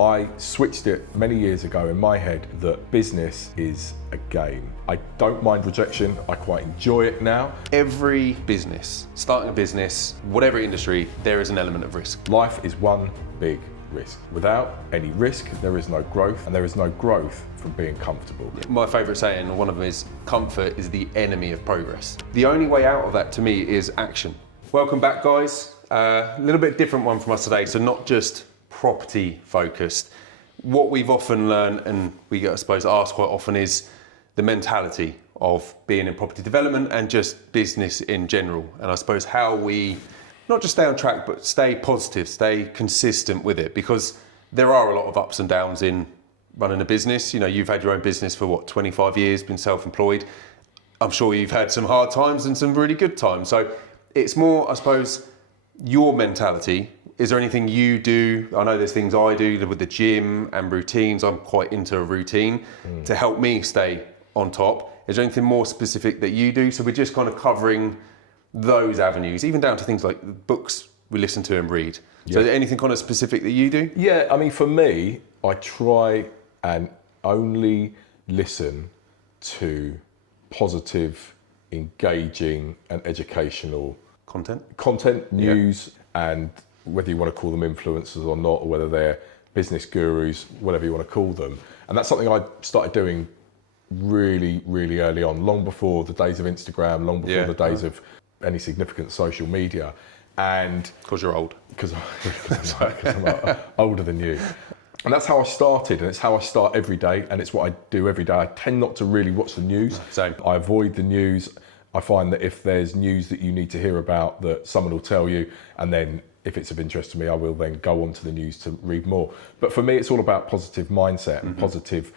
I switched it many years ago in my head that business is a game. I don't mind rejection, I quite enjoy it now. Every business, starting a business, whatever industry, there is an element of risk. Life is one big risk. Without any risk, there is no growth, and there is no growth from being comfortable. My favourite saying, one of them is, comfort is the enemy of progress. The only way out of that to me is action. Welcome back, guys. A little bit different one from us today, so not just property focused. What we've often learned, and we I suppose asked quite often, is the mentality of being in property development and just business in general. And I suppose how we not just stay on track, but stay positive, stay consistent with it, because there are a lot of ups and downs in running a business. You know, you've had your own business for what, 25 years, been self-employed. I'm sure you've had some hard times and some really good times. So it's more, I suppose, your mentality. Is there anything you do? I know there's things I do with the gym and routines. I'm quite into a routine to help me stay on top. Is there anything more specific that you do? So we're just kind of covering those avenues, even down to things like the books we listen to and read. Yeah. So is there anything kind of specific that you do? Yeah, I mean, for me, I try and only listen to positive, engaging and educational content, news, and whether you want to call them influencers or not, or whether they're business gurus, whatever you want to call them. And that's something I started doing really, really early on, long before the days of Instagram, long before the days of any significant social media. And because you're old. Because I'm older than you. And that's how I started, and it's how I start every day, and it's what I do every day. I tend not to really watch the news. Same. I avoid the news. I find that if there's news that you need to hear about, that someone will tell you, and then if it's of interest to me, I will then go on to the news to read more. But for me, it's all about positive mindset and positive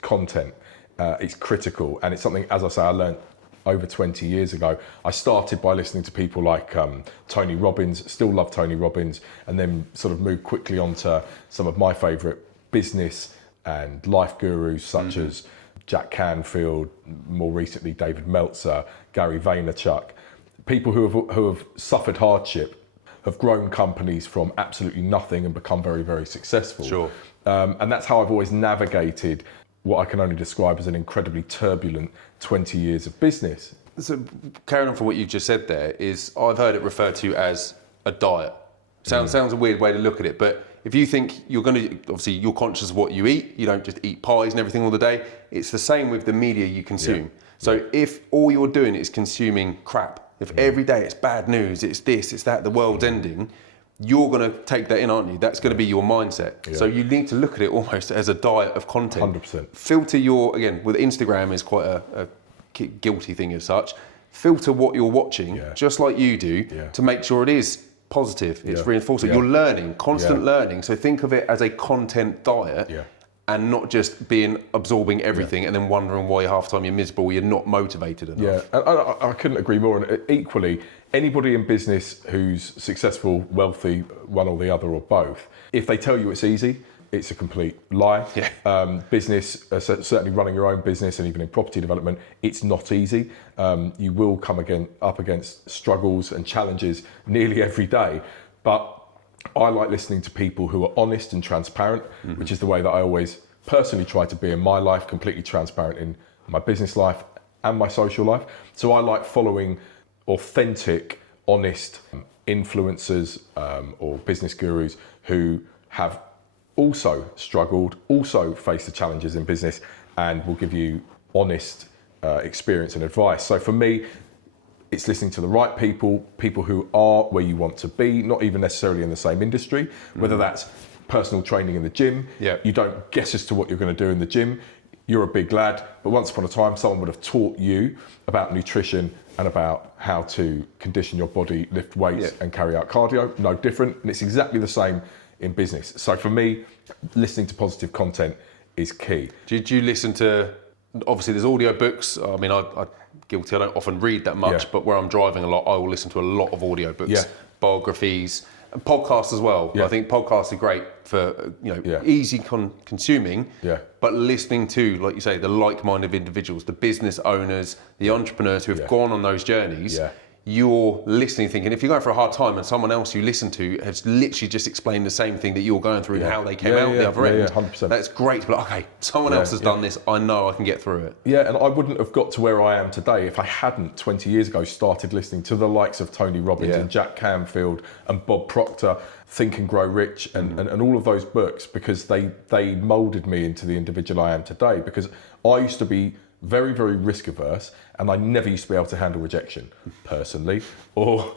content. It's critical, and it's something, as I say, I learned over 20 years ago. I started by listening to people like Tony Robbins, still love Tony Robbins, and then sort of moved quickly onto some of my favourite business and life gurus such as Jack Canfield, more recently David Meltzer, Gary Vaynerchuk, people who have suffered hardship, have grown companies from absolutely nothing and become very, very successful. Sure. And that's how I've always navigated what I can only describe as an incredibly turbulent 20 years of business. So carrying on from what you've just said there, is I've heard it referred to as a diet. Sounds a weird way to look at it, but if you think you're going to, obviously you're conscious of what you eat, you don't just eat pies and everything all the day. It's the same with the media you consume. So if all you're doing is consuming crap, if every day it's bad news, it's this, it's that, the world's ending, you're going to take that in, aren't you? That's going to be your mindset. Yeah. So you need to look at it almost as a diet of content. 100%. Filter your, again, with Instagram is quite a guilty thing as such. Filter what you're watching, just like you do, to make sure it is positive. It's reinforcing. You're learning, constant learning. So think of it as a content diet. And not just absorbing everything and then wondering why half the time you're miserable, you're not motivated enough. Yeah, and I couldn't agree more. And equally, anybody in business who's successful, wealthy, one or the other or both, if they tell you it's easy, it's a complete lie. Business, certainly running your own business and even in property development, it's not easy. You will come up against struggles and challenges nearly every day. But I like listening to people who are honest and transparent, which is the way that I always personally try to be in my life, completely transparent in my business life and my social life. So I like following authentic, honest influencers or business gurus who have also struggled, also faced the challenges in business, and will give you honest experience and advice. So for me, it's listening to the right people who are where you want to be, not even necessarily in the same industry, whether that's personal training in the gym. You don't guess as to what you're going to do in the gym. You're a big lad, but once upon a time, someone would have taught you about nutrition and about how to condition your body, lift weights and carry out cardio. No different. And it's exactly the same in business. So for me, listening to positive content is key. Do you listen to, obviously there's audio books. I mean, I'm guilty, I don't often read that much, but where I'm driving a lot, I will listen to a lot of audio books, biographies, and podcasts as well. I think podcasts are great for easy consuming, but listening to, like you say, the like-minded individuals, the business owners, the entrepreneurs who have gone on those journeys. you're listening, thinking, if you're going through a hard time and someone else you listen to has literally just explained the same thing that you're going through and how they came out the other end, 100%. that's great. But okay, someone else has done this. I know I can get through it. Yeah, and I wouldn't have got to where I am today if I hadn't 20 years ago started listening to the likes of Tony Robbins and Jack Canfield and Bob Proctor, Think and Grow Rich, and all of those books, because they moulded me into the individual I am today. Because I used to be very, very risk averse, and I never used to be able to handle rejection personally or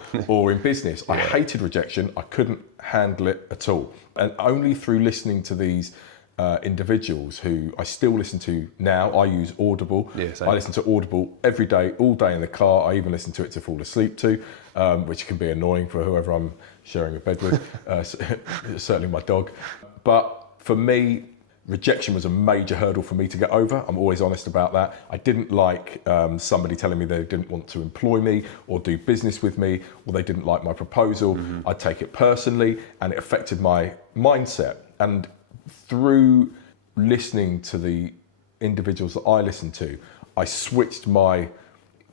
in business. I hated rejection. I couldn't handle it at all. And only through listening to these individuals who I still listen to now. I use Audible. I listen to Audible every day, all day in the car. I even listen to it to fall asleep to, which can be annoying for whoever I'm sharing a bed with, certainly my dog. But for me, rejection was a major hurdle for me to get over. I'm always honest about that. I didn't like somebody telling me they didn't want to employ me or do business with me, or they didn't like my proposal. I'd take it personally, and it affected my mindset. And through listening to the individuals that I listened to, I switched my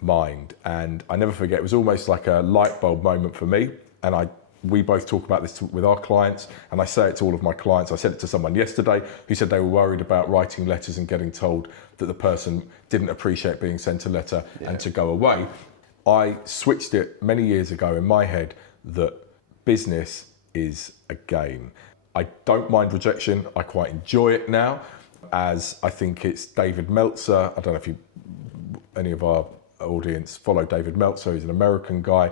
mind, and I never forget, it was almost like a light bulb moment for me. And we both talk about this with our clients, and I say it to all of my clients. I said it to someone yesterday who said they were worried about writing letters and getting told that the person didn't appreciate being sent a letter and to go away. I switched it many years ago in my head that business is a game. I don't mind rejection. I quite enjoy it now, as I think it's David Meltzer. I don't know if any of our audience follow David Meltzer. He's an American guy.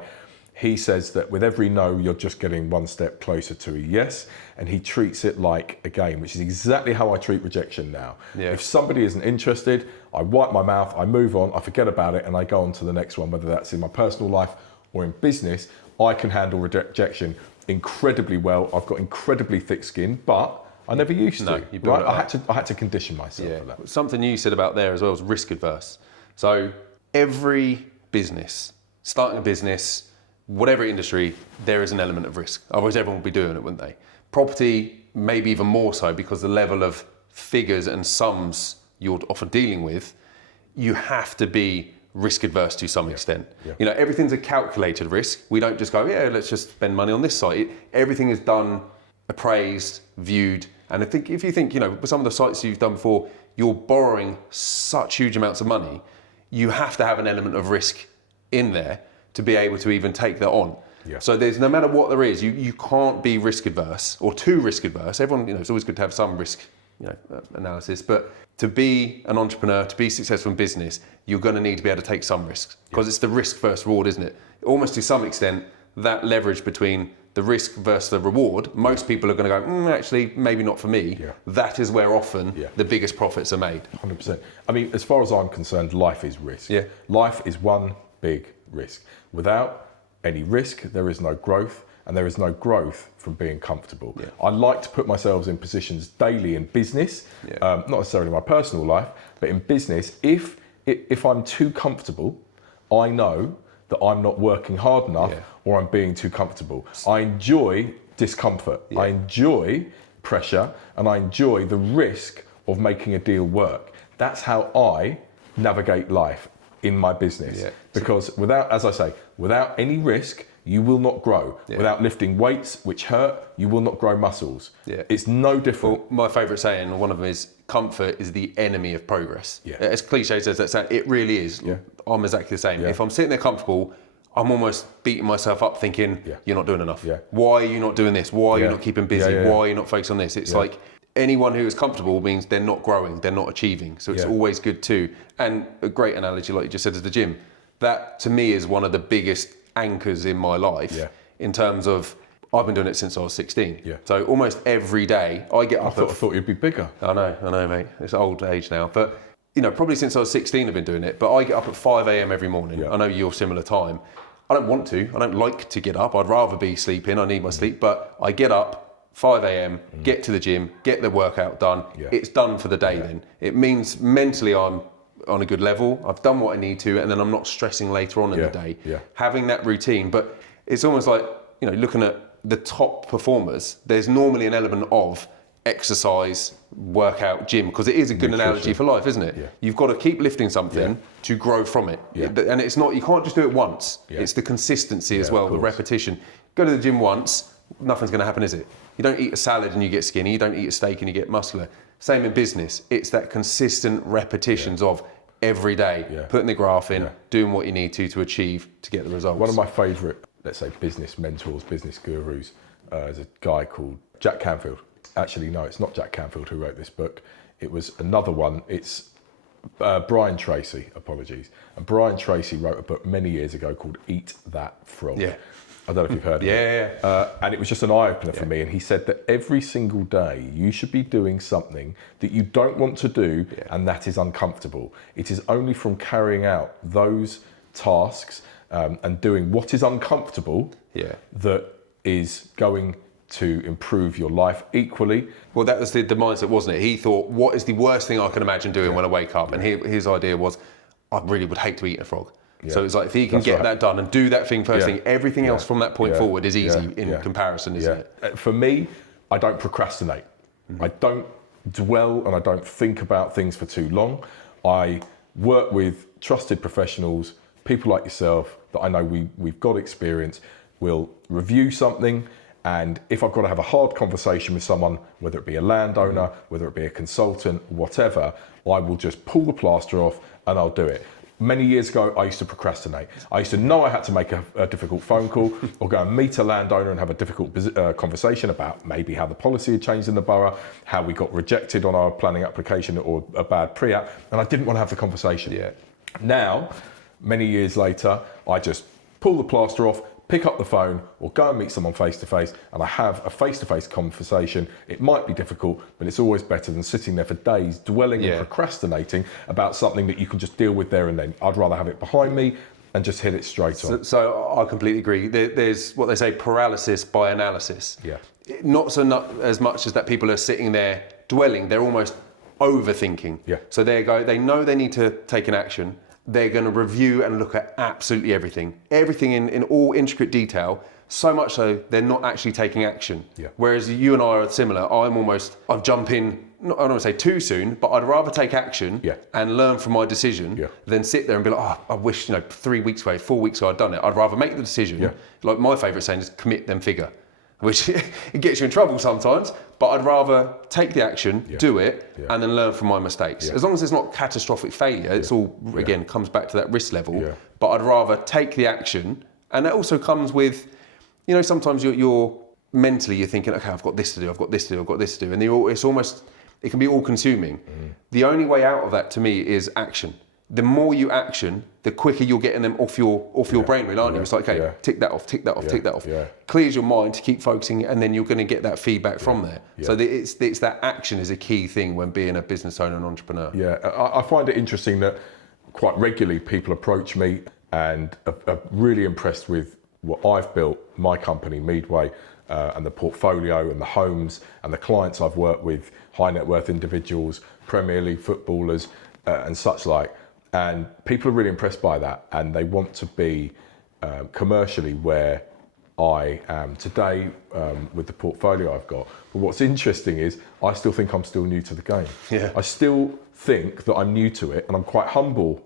He says that with every no, you're just getting one step closer to a yes, and he treats it like a game, which is exactly how I treat rejection now. If somebody isn't interested, I wipe my mouth, I move on, I forget about it, and I go on to the next one, whether that's in my personal life or in business. I can handle rejection incredibly well. I've got incredibly thick skin, but I never used to. Right? I had to condition myself for that. Something you said about there as well is risk adverse. So every business, starting a business, whatever industry, there is an element of risk. Otherwise everyone would be doing it, wouldn't they? Property, maybe even more so, because the level of figures and sums you're often dealing with, you have to be risk adverse to some extent. You know, everything's a calculated risk. We don't just go, let's just spend money on this site. Everything is done, appraised, viewed. And if you think, with some of the sites you've done before, you're borrowing such huge amounts of money, you have to have an element of risk in there to be able to even take that on. So there's, no matter what there is, you can't be risk adverse or too risk adverse. Everyone, it's always good to have some risk, analysis, but to be an entrepreneur, to be successful in business, you're going to need to be able to take some risks, because it's the risk versus reward, isn't it? Almost to some extent, that leverage between the risk versus the reward, most people are going to go, actually, maybe not for me. That is where often the biggest profits are made. 100%. I mean, as far as I'm concerned, life is risk. Life is one big risk. Without any risk, there is no growth, and there is no growth from being comfortable. I like to put myself in positions daily in business, not necessarily my personal life, but in business. If I'm too comfortable, I know that I'm not working hard enough or I'm being too comfortable. I enjoy discomfort. I enjoy pressure, and I enjoy the risk of making a deal work. That's how I navigate life in my business. Because without any risk, you will not grow. Without lifting weights which hurt, you will not grow muscles. It's no different. Well, my favourite saying, one of them is, comfort is the enemy of progress. As cliche as that sounds, it really is. I'm exactly the same. If I'm sitting there comfortable, I'm almost beating myself up thinking, you're not doing enough. Why are you not doing this? Why are you not keeping busy? Why are you not focused on this? It's like, anyone who is comfortable means they're not growing, they're not achieving. So it's always good too. And a great analogy, like you just said, is the gym. That to me is one of the biggest anchors in my life in terms of, I've been doing it since I was 16. So almost every day I get up. I thought you'd be bigger. I know, mate. It's old age now. But, probably since I was 16 I've been doing it. But I get up at 5 a.m. every morning. I know you're similar time. I don't want to. I don't like to get up. I'd rather be sleeping. I need my sleep. But I get up 5 a.m, get to the gym, get the workout done. It's done for the day then. It means mentally I'm on a good level. I've done what I need to, and then I'm not stressing later on in the day. Having that routine. But it's almost like, looking at the top performers, there's normally an element of exercise, workout, gym, because it is a good analogy for life, isn't it? Yeah. You've got to keep lifting something to grow from it. Yeah. And it's not, you can't just do it once. Yeah. It's the consistency as Yeah, well, of the course. repetition. Go to the gym once, nothing's going to happen, is it? You don't eat a salad and you get skinny. You don't eat a steak and you get muscular. Same in business. It's that consistent repetitions of every day, putting the graph in, doing what you need to achieve to get the results. One of my favourite, let's say, business mentors, business gurus, is a guy called Jack Canfield. Actually, no, it's not Jack Canfield who wrote this book. It was another one. It's Brian Tracy, apologies. And Brian Tracy wrote a book many years ago called Eat That Frog. Yeah. I don't know if you've heard of it. And it was just an eye-opener for me. And he said that every single day you should be doing something that you don't want to do and that is uncomfortable. It is only from carrying out those tasks and doing what is uncomfortable that is going to improve your life equally. Well, that was the mindset, wasn't it? He thought, what is the worst thing I can imagine doing when I wake up? And his idea was, I really would hate to eat a frog. So it's like, if he can get that done and do that thing first thing, everything else from that point forward is easy in comparison, isn't it? For me, I don't procrastinate. I don't dwell and I don't think about things for too long. I work with trusted professionals, people like yourself, that I know we've got experience. We'll review something, and if I've got to have a hard conversation with someone, whether it be a landowner, whether it be a consultant, whatever, I will just pull the plaster off and I'll do it. Many years ago, I used to procrastinate. I used to know I had to make a difficult phone call or go and meet a landowner and have a difficult conversation about maybe how the policy had changed in the borough, how we got rejected on our planning application or a bad pre-app, and I didn't want to have the conversation. Now, many years later, I just pull the plaster off, pick up the phone or go and meet someone face-to-face, and I have a face-to-face conversation. It might be difficult, but it's always better than sitting there for days dwelling and procrastinating about something that you can just deal with there and then. I'd rather have it behind me and just hit it straight on. So I completely agree. There's what they say, paralysis by analysis. Not as much as that people are sitting there dwelling, they're almost overthinking. So they know they need to take an action. They're going to review and look at absolutely everything in all intricate detail, so much so they're not actually taking action. Whereas you and I are similar. I jump in, I don't want to say too soon, but I'd rather take action and learn from my decision than sit there and be like, oh, I wish 3 weeks ago, 4 weeks ago I'd done it. I'd rather make the decision. Like my favourite saying is commit then figure, which it gets you in trouble sometimes, but I'd rather take the action, do it, and then learn from my mistakes. As long as it's not catastrophic failure, it's all, again, comes back to that risk level, but I'd rather take the action. And that also comes with, sometimes you're mentally, you're thinking, okay, I've got this to do, I've got this to do, I've got this to do, and it can be all consuming. The only way out of that to me is action. The more you action, the quicker you're getting them off your brain, really, aren't you? It's like, okay, tick that off, tick that off, tick that off. Clears your mind to keep focusing, and then you're going to get that feedback from there. So it's that action is a key thing when being a business owner and entrepreneur. I find it interesting that quite regularly people approach me and are really impressed with what I've built, my company, Meadway, and the portfolio and the homes and the clients I've worked with, high net worth individuals, Premier League footballers, and such like. And people are really impressed by that, and they want to be commercially where I am today with the portfolio I've got. But what's interesting is I still think I'm still new to the game. I still think that I'm new to it, and I'm quite humble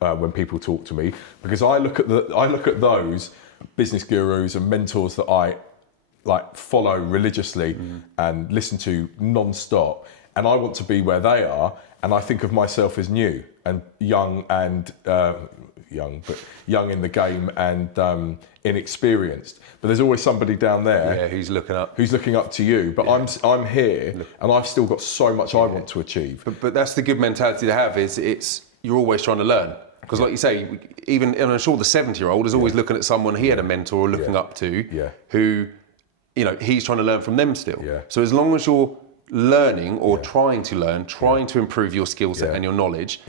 when people talk to me, because I look at those business gurus and mentors that I follow religiously and listen to non-stop, and I want to be where they are, and I think of myself as new and young in the game and inexperienced. But there's always somebody down there who's looking up to you. But I'm here, and I've still got so much I want to achieve. But that's the good mentality to have. You're always trying to learn. Because like you say, and I'm sure the 70-year-old is always looking at someone he had a mentor looking up to, who, he's trying to learn from them still. So as long as you're learning or trying to learn, trying to improve your skill set and your knowledge,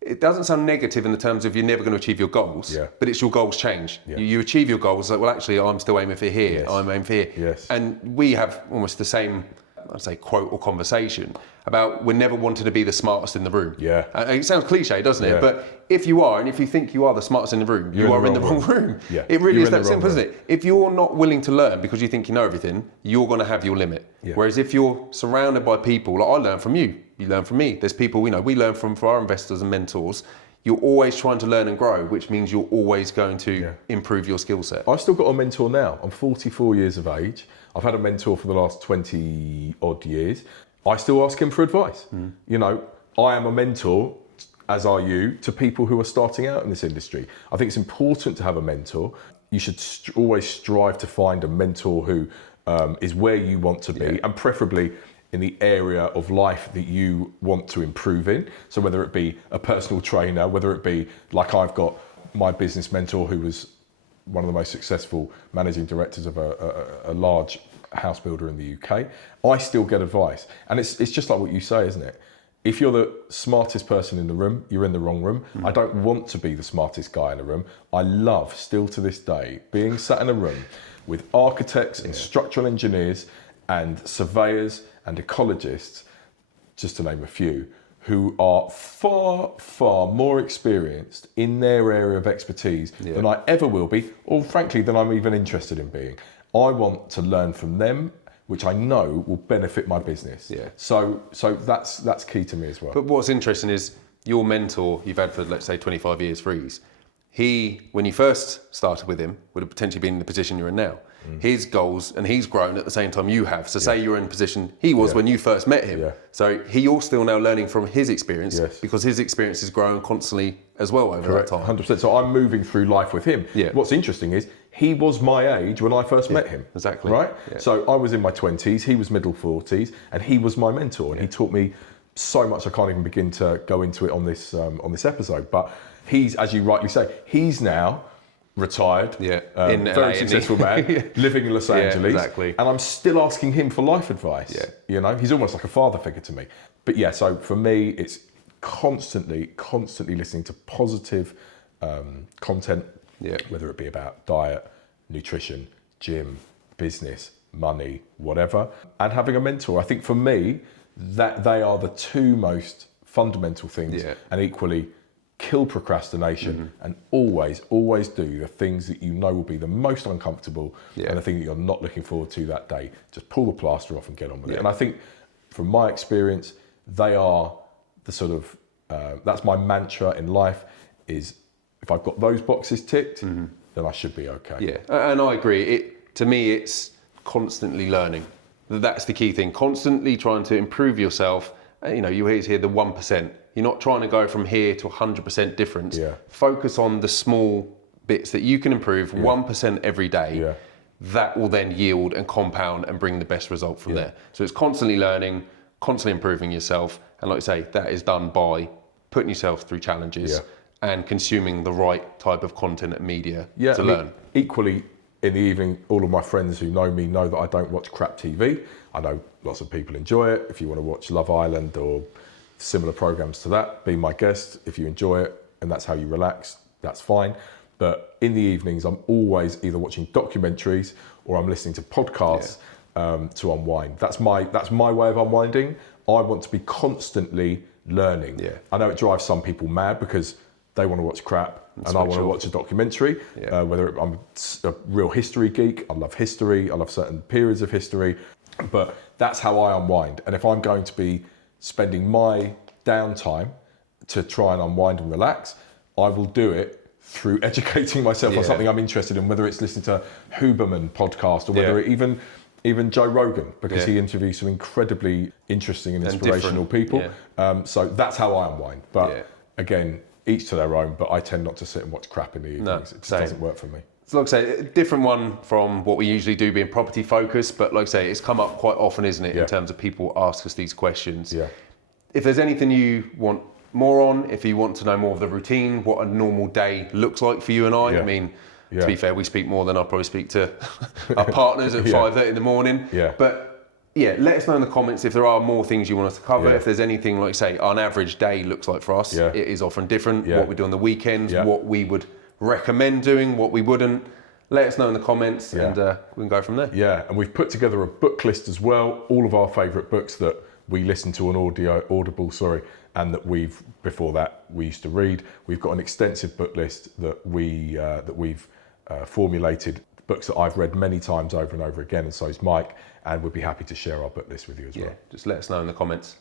it doesn't sound negative in the terms of you're never going to achieve your goals, but it's your goals change. You achieve your goals, like, well, actually, I'm still aiming for here, I'm aiming for here. And we have almost the same I'd say, quote or conversation about we're never wanting to be the smartest in the room. Yeah. It sounds cliche, doesn't it? Yeah. But if you are, and if you think you are the smartest in the room, you are in the wrong room. Yeah. It really You're is in the that wrong simple, room. isn't it? If you're not willing to learn because you think you know everything, you're going to have your limit. Yeah. Whereas if you're surrounded by people, like I learn from you, you learn from me. There's people, we learn from for our investors and mentors. You're always trying to learn and grow, which means you're always going to improve your skill set. I've still got a mentor now. I'm 44 years of age. I've had a mentor for the last 20 odd years. I still ask him for advice. You know, I am a mentor, as are you, to people who are starting out in this industry. I think it's important to have a mentor. You should always strive to find a mentor who is where you want to be, and preferably in the area of life that you want to improve in. So whether it be a personal trainer, whether it be like I've got my business mentor who was one of the most successful managing directors of a large house builder in the UK, I still get advice. And it's just like what you say, isn't it? If you're the smartest person in the room, you're in the wrong room. I don't want to be the smartest guy in the room. I love, still to this day, being sat in a room with architects and structural engineers and surveyors and ecologists, just to name a few, who are far, far more experienced in their area of expertise than I ever will be, or frankly, than I'm even interested in being. I want to learn from them, which I know will benefit my business. Yeah. So that's key to me as well. But what's interesting is your mentor you've had for, let's say, 25 years, Freeze, he, when you first started with him, would have potentially been in the position you're in now. His goals, and he's grown at the same time you have. So say you're in the position he was when you first met him. Yeah. So you're still now learning from his experience Yes. because his experience is growing constantly as well over that time. 100%. So I'm moving through life with him. Yeah. What's interesting is he was my age when I first met him. Exactly. Right? Yeah. So I was in my 20s, he was middle 40s, and he was my mentor. And he taught me so much I can't even begin to go into it on this episode. But he's, as you rightly say, he's now retired, in LA, very successful man, living in Los Angeles, exactly. and I'm still asking him for life advice. Yeah. You know, he's almost like a father figure to me. But yeah, so for me, it's constantly listening to positive content, whether it be about diet, nutrition, gym, business, money, whatever, and having a mentor. I think for me, that they are the two most fundamental things, and equally kill procrastination and always do the things that you know will be the most uncomfortable and the thing that you're not looking forward to that day. Just pull the plaster off and get on with it. And I think from my experience, they are the sort of, that's my mantra in life, is if I've got those boxes ticked, then I should be okay. Yeah, and I agree. To me, it's constantly learning. That's the key thing. Constantly trying to improve yourself. You know, you always hear the 1%. You're not trying to go from here to 100% difference. Focus on the small bits that you can improve 1% every day. That will then yield and compound and bring the best result from there. So it's constantly learning, constantly improving yourself. And like I say, that is done by putting yourself through challenges and consuming the right type of content and media to learn. Equally, in the evening, all of my friends who know me know that I don't watch crap TV. I know lots of people enjoy it. If you want to watch Love Island or similar programs to that, be my guest. If you enjoy it and that's how you relax, that's fine. But in the evenings, I'm always either watching documentaries or I'm listening to podcasts to unwind. That's my way of unwinding. I want to be constantly learning. I know it drives some people mad because they want to watch crap and I want to watch a documentary. Whether I'm a real history geek, I love history, I love certain periods of history, but that's how I unwind. And if I'm going to be spending my downtime to try and unwind and relax, I will do it through educating myself on something I'm interested in, whether it's listening to Huberman podcast or whether it even Joe Rogan, because he interviews some incredibly interesting and inspirational people. So that's how I unwind. But again, each to their own, but I tend not to sit and watch crap in the evenings. It just doesn't work for me. So like I say, a different one from what we usually do being property focused, but like I say, it's come up quite often, isn't it, in terms of people ask us these questions. If there's anything you want more on, if you want to know more of the routine, what a normal day looks like for you and I mean, to be fair, we speak more than I'll probably speak to our partners at 5:30 in the morning. But let us know in the comments if there are more things you want us to cover. If there's anything, like say, an average day looks like for us. It is often different. What we do on the weekends, what we would recommend doing, what we wouldn't. let us know in the comments, and we can go from there. Yeah, and we've put together a book list as well, all of our favourite books that we listen to on Audible, and that before that we used to read. We've got an extensive book list that we've formulated, books that I've read many times over and over again, and so is Mike, and we'd be happy to share our book list with you as well. Just let us know in the comments.